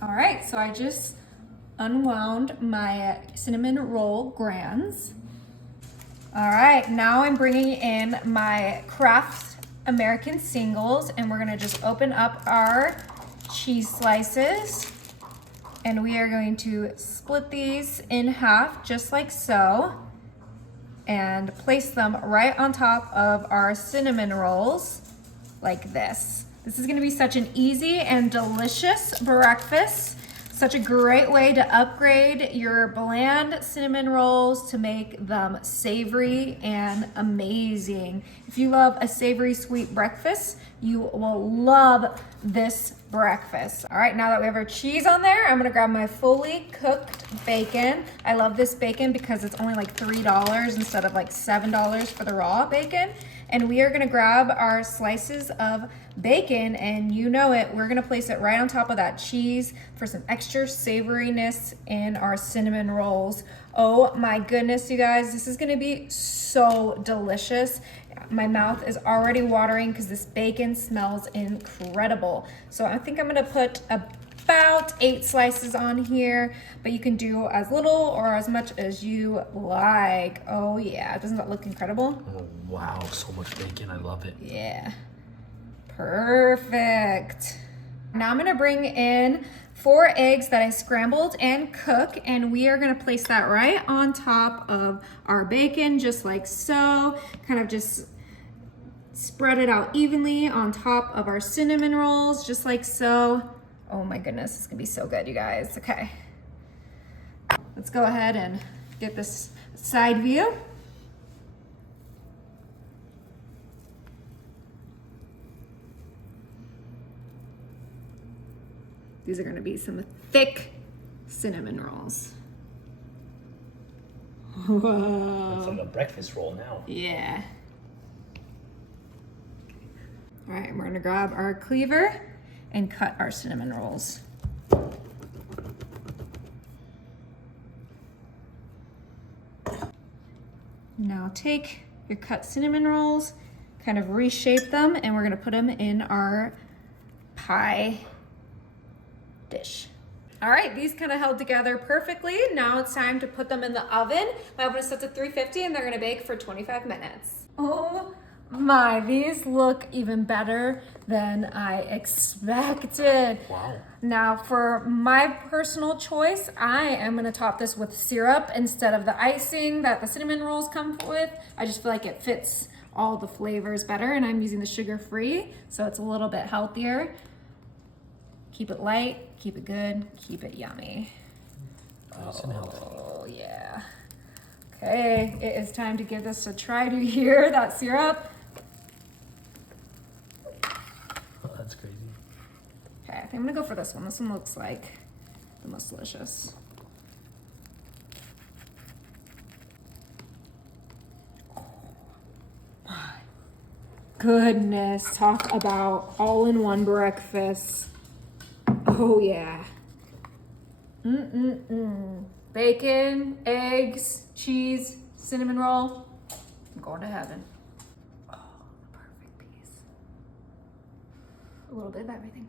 All right, so I just unwound my cinnamon roll grands. All right, now I'm bringing in my Kraft American singles, and we're gonna just open up our cheese slices, and we are going to split these in half just like so, and place them right on top of our cinnamon rolls like this. This is gonna be such an easy and delicious breakfast. Such a great way to upgrade your bland cinnamon rolls to make them savory and amazing. If you love a savory sweet breakfast, you will love this breakfast. All right, now that we have our cheese on there, I'm gonna grab my fully cooked bacon. I love this bacon because it's only like $3 instead of like $7 for the raw bacon. And we are gonna grab our slices of bacon, and you know it, we're gonna place it right on top of that cheese for some extra savoriness in our cinnamon rolls. Oh my goodness, you guys, this is gonna be so delicious. My mouth is already watering because this bacon smells incredible. So I think I'm gonna put about 8 slices on here, but you can do as little or as much as you like. Oh yeah, doesn't that look incredible? Oh, wow, so much bacon. I love it. Yeah, perfect. Now I'm gonna bring in 4 eggs that I scrambled and cook, and we are gonna place that right on top of our bacon, just like so. Kind of just spread it out evenly on top of our cinnamon rolls, just like so. Oh my goodness, it's gonna be so good, you guys. Okay, let's go ahead and get this side view. These are gonna be some thick cinnamon rolls. Whoa. It's like a breakfast roll now. Yeah. All right, we're gonna grab our cleaver and cut our cinnamon rolls. Now take your cut cinnamon rolls, kind of reshape them, and we're gonna put them in our pie dish. All right, these kind of held together perfectly. Now it's time to put them in the oven. My oven is set to 350 and they're gonna bake for 25 minutes. Oh my, these look even better than I expected. Wow. Now for my personal choice, I am gonna top this with syrup instead of the icing that the cinnamon rolls come with. I just feel like it fits all the flavors better, and I'm using the sugar-free, so it's a little bit healthier. Keep it light, keep it good, keep it yummy. Nice and healthy. Oh yeah. Okay, it is time to give this a try. Do you hear that syrup? Oh, that's crazy. Okay, I think I'm gonna go for this one. This one looks like the most delicious. Oh my goodness, talk about all-in-one breakfast. Oh yeah. Bacon, eggs, cheese, cinnamon roll. I'm going to heaven. Oh, the perfect piece. A little bit of everything.